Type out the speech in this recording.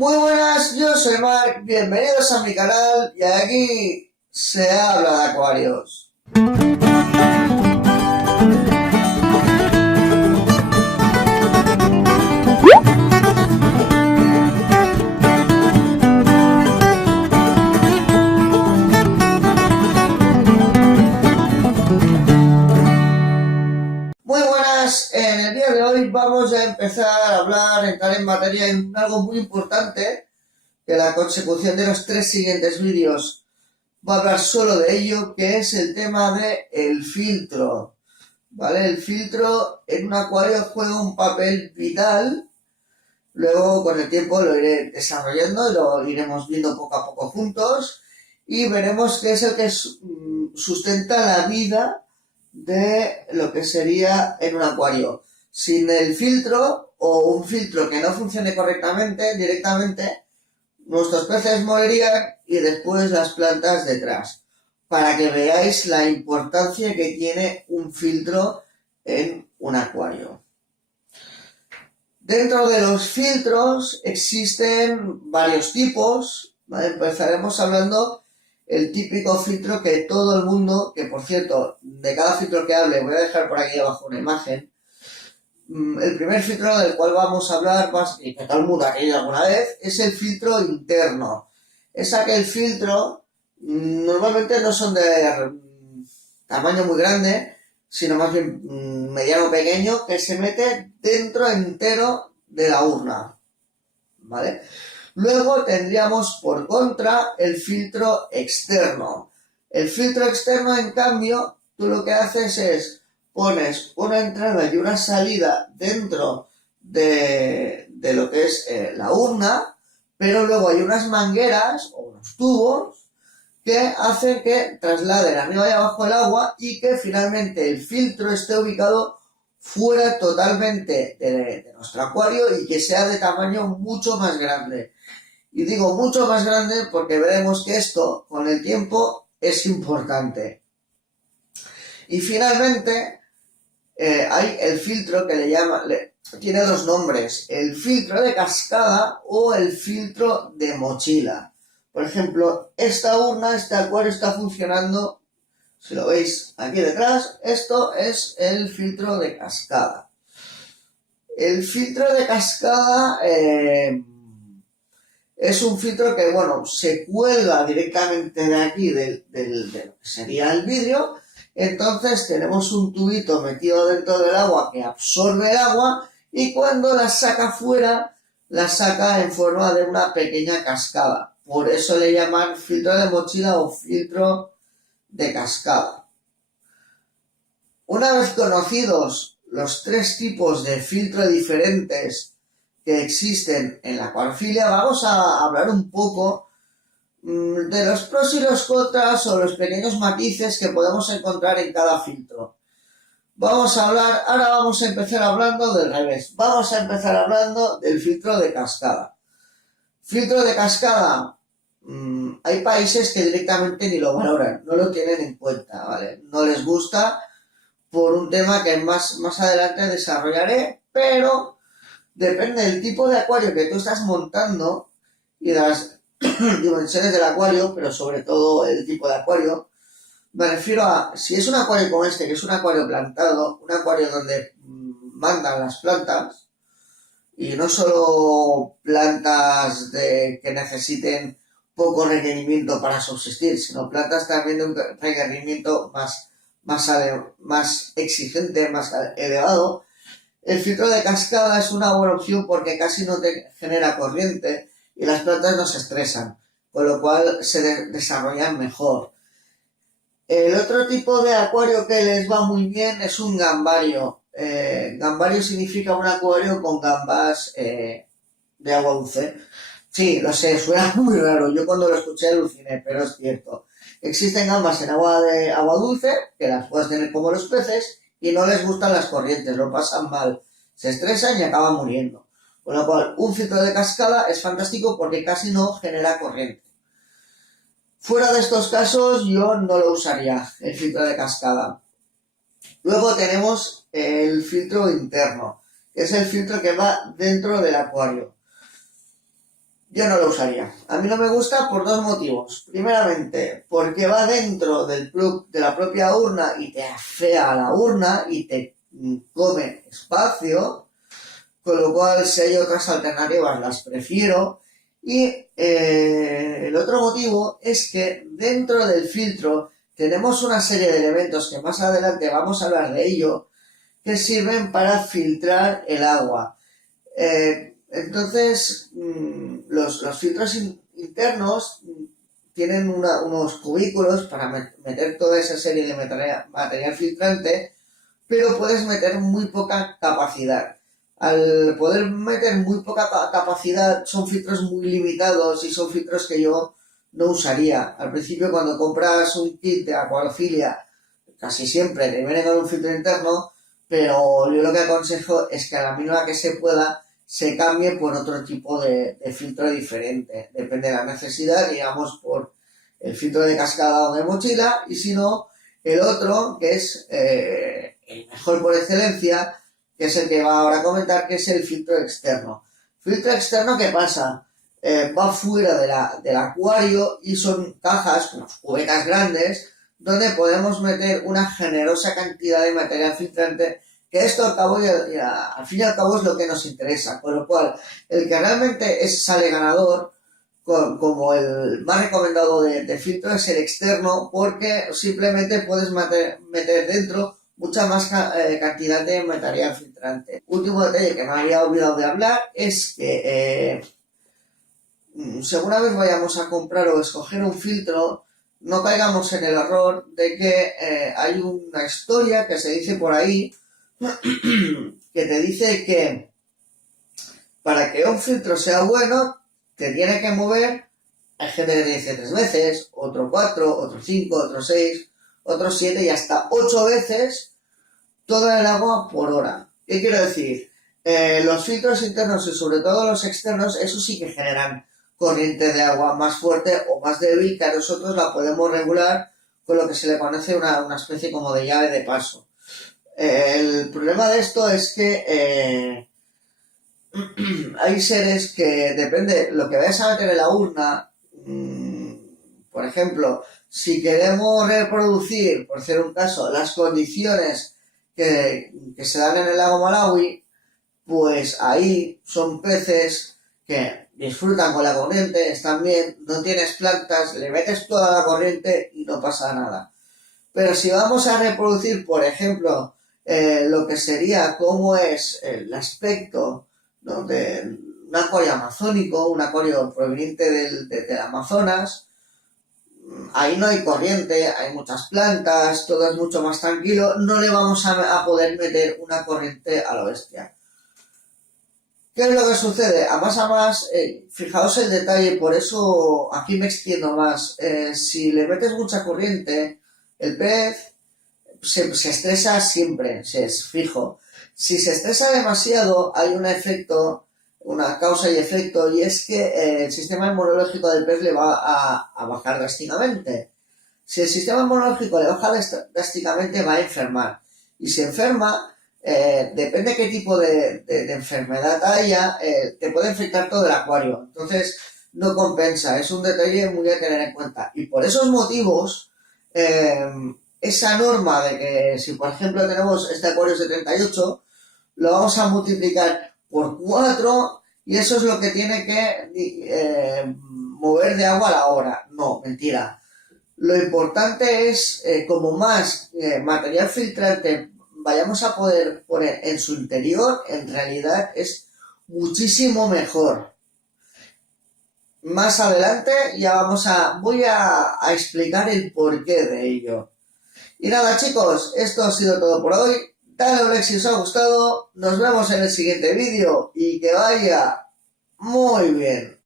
Muy buenas, yo soy Marc, bienvenidos a mi canal y aquí se habla de acuarios. Muy buenas, en el día de hoy vamos a empezar a hablar, entrar en materia en algo muy importante, que la consecución de los 3 siguientes vídeos va a hablar solo de ello, que es el tema del filtro, ¿vale? El filtro en un acuario juega un papel vital, luego con el tiempo lo iré desarrollando y lo iremos viendo poco a poco juntos y veremos qué es el que sustenta la vida de lo que sería en un acuario. Sin el filtro o un filtro que no funcione correctamente, directamente nuestros peces morirían y después las plantas detrás, para que veáis la importancia que tiene un filtro en un acuario. Dentro de los filtros existen varios tipos, ¿vale? Empezaremos hablando el típico filtro que todo el mundo, que por cierto, de cada filtro que hable voy a dejar por aquí abajo una imagen. El primer filtro del cual vamos a hablar, y que todo el mundo ha tenido alguna vez, es el filtro interno. Es aquel filtro, normalmente no son de tamaño muy grande, sino más bien mediano pequeño, que se mete dentro entero de la urna, ¿vale? Luego tendríamos por contra el filtro externo. El filtro externo, en cambio, tú lo que haces es pones una entrada y una salida dentro de lo que es la urna, pero luego hay unas mangueras o unos tubos que hacen que trasladen arriba y abajo el agua y que finalmente el filtro esté ubicado fuera totalmente de nuestro acuario y que sea de tamaño mucho más grande. Y digo mucho más grande porque veremos que esto con el tiempo es importante. Y finalmente hay el filtro que tiene dos nombres, el filtro de cascada o el filtro de mochila. Por ejemplo, esta urna, este acuario está funcionando, si lo veis aquí detrás, esto es el filtro de cascada. El filtro de cascada es un filtro que, bueno, se cuelga directamente de aquí, de lo que sería el vidrio. Entonces tenemos un tubito metido dentro del agua que absorbe el agua y cuando la saca fuera, la saca en forma de una pequeña cascada. Por eso le llaman filtro de mochila o filtro de cascada. Una vez conocidos los 3 tipos de filtro diferentes que existen en la acuariofilia, vamos a hablar un poco de los pros y los contras o los pequeños matices que podemos encontrar en cada filtro. Ahora vamos a empezar hablando del revés. Vamos a empezar hablando del filtro de cascada. Filtro de cascada, hay países que directamente ni lo valoran, no lo tienen en cuenta, ¿vale? No les gusta por un tema que más adelante desarrollaré, pero depende del tipo de acuario que tú estás montando y de las dimensiones del acuario, pero sobre todo el tipo de acuario. Me refiero a, si es un acuario como este, que es un acuario plantado, un acuario donde mandan las plantas, y no solo plantas que necesiten poco requerimiento para subsistir, sino plantas también de un requerimiento más exigente, más elevado. El filtro de cascada es una buena opción porque casi no te genera corriente y las plantas no se estresan, con lo cual se desarrollan mejor. El otro tipo de acuario que les va muy bien es un gambario. Gambario significa un acuario con gambas de agua dulce. Sí, lo sé, suena muy raro. Yo cuando lo escuché aluciné, pero es cierto. Existen gambas en agua dulce, que las puedes tener como los peces, y no les gustan las corrientes, lo pasan mal. Se estresan y acaban muriendo. Con lo cual, un filtro de cascada es fantástico porque casi no genera corriente. Fuera de estos casos, yo no lo usaría, el filtro de cascada. Luego tenemos el filtro interno, que es el filtro que va dentro del acuario. Yo no lo usaría. A mí no me gusta por dos motivos. Primeramente, porque va dentro del plug de la propia urna y te afea la urna y te come espacio, con lo cual si hay otras alternativas las prefiero. Y el otro motivo es que dentro del filtro tenemos una serie de elementos que más adelante vamos a hablar de ello, que sirven para filtrar el agua. Entonces, los filtros internos tienen unos cubículos para meter toda esa serie de material filtrante, pero puedes meter muy poca capacidad. Al poder meter muy poca capacidad, son filtros muy limitados y son filtros que yo no usaría. Al principio, cuando compras un kit de acuariofilia, casi siempre te viene con un filtro interno, pero yo lo que aconsejo es que a la mínima que se pueda se cambie por otro tipo de filtro diferente. Depende de la necesidad, digamos, por el filtro de cascada o de mochila, y si no, el otro, que es el mejor por excelencia, que es el que va ahora a comentar, que es el filtro externo. Filtro externo, ¿qué pasa? Va fuera del acuario y son cajas, unas cubetas grandes, donde podemos meter una generosa cantidad de material filtrante, que esto al fin y al cabo es lo que nos interesa, con lo cual el que realmente sale ganador, como el más recomendado de filtro, es el externo, porque simplemente puedes meter dentro mucha más cantidad de material filtrante. Último detalle que me había olvidado de hablar es que si alguna vez vayamos a comprar o escoger un filtro, no caigamos en el error de que hay una historia que se dice por ahí que te dice que para que un filtro sea bueno te tiene que mover. Hay gente que te dice 3 veces, otro 4, otro 5, otro 6, otro 7 y hasta 8 veces toda el agua por hora. ¿Qué quiero decir? Los filtros internos y sobre todo los externos, eso sí que generan corriente de agua más fuerte o más débil, que a nosotros la podemos regular con lo que se le conoce una especie como de llave de paso. El problema de esto es que hay seres que depende lo que vayas a meter en la urna. Por ejemplo, si queremos reproducir, por ser un caso, las condiciones que se dan en el lago Malawi, pues ahí son peces que disfrutan con la corriente, están bien, no tienes plantas, le metes toda la corriente y no pasa nada. Pero si vamos a reproducir, por ejemplo, lo que sería cómo es el aspecto, ¿no?, de un acuario amazónico, un acuario proveniente del Amazonas, ahí no hay corriente, hay muchas plantas, todo es mucho más tranquilo, no le vamos a poder meter una corriente a la bestia. ¿Qué es lo que sucede? A más, fijaos el detalle, por eso aquí me extiendo más. Si le metes mucha corriente, el pez se estresa siempre, es fijo. Si se estresa demasiado, hay un efecto, una causa y efecto, y es que el sistema inmunológico del pez le va a bajar drásticamente. Si el sistema inmunológico le baja drásticamente, va a enfermar. Y si enferma, depende de qué tipo de enfermedad haya, te puede infectar todo el acuario. Entonces, no compensa. Es un detalle muy a tener en cuenta. Y por esos motivos, esa norma de que si, por ejemplo, tenemos este acuario 78, lo vamos a multiplicar por 4 y eso es lo que tiene que mover de agua a la hora. No, mentira. Lo importante es, como más material filtrante vayamos a poder poner en su interior, en realidad es muchísimo mejor. Más adelante ya voy a explicar el porqué de ello. Y nada, chicos, esto ha sido todo por hoy. Dale un like si os ha gustado. Nos vemos en el siguiente vídeo y que vaya muy bien.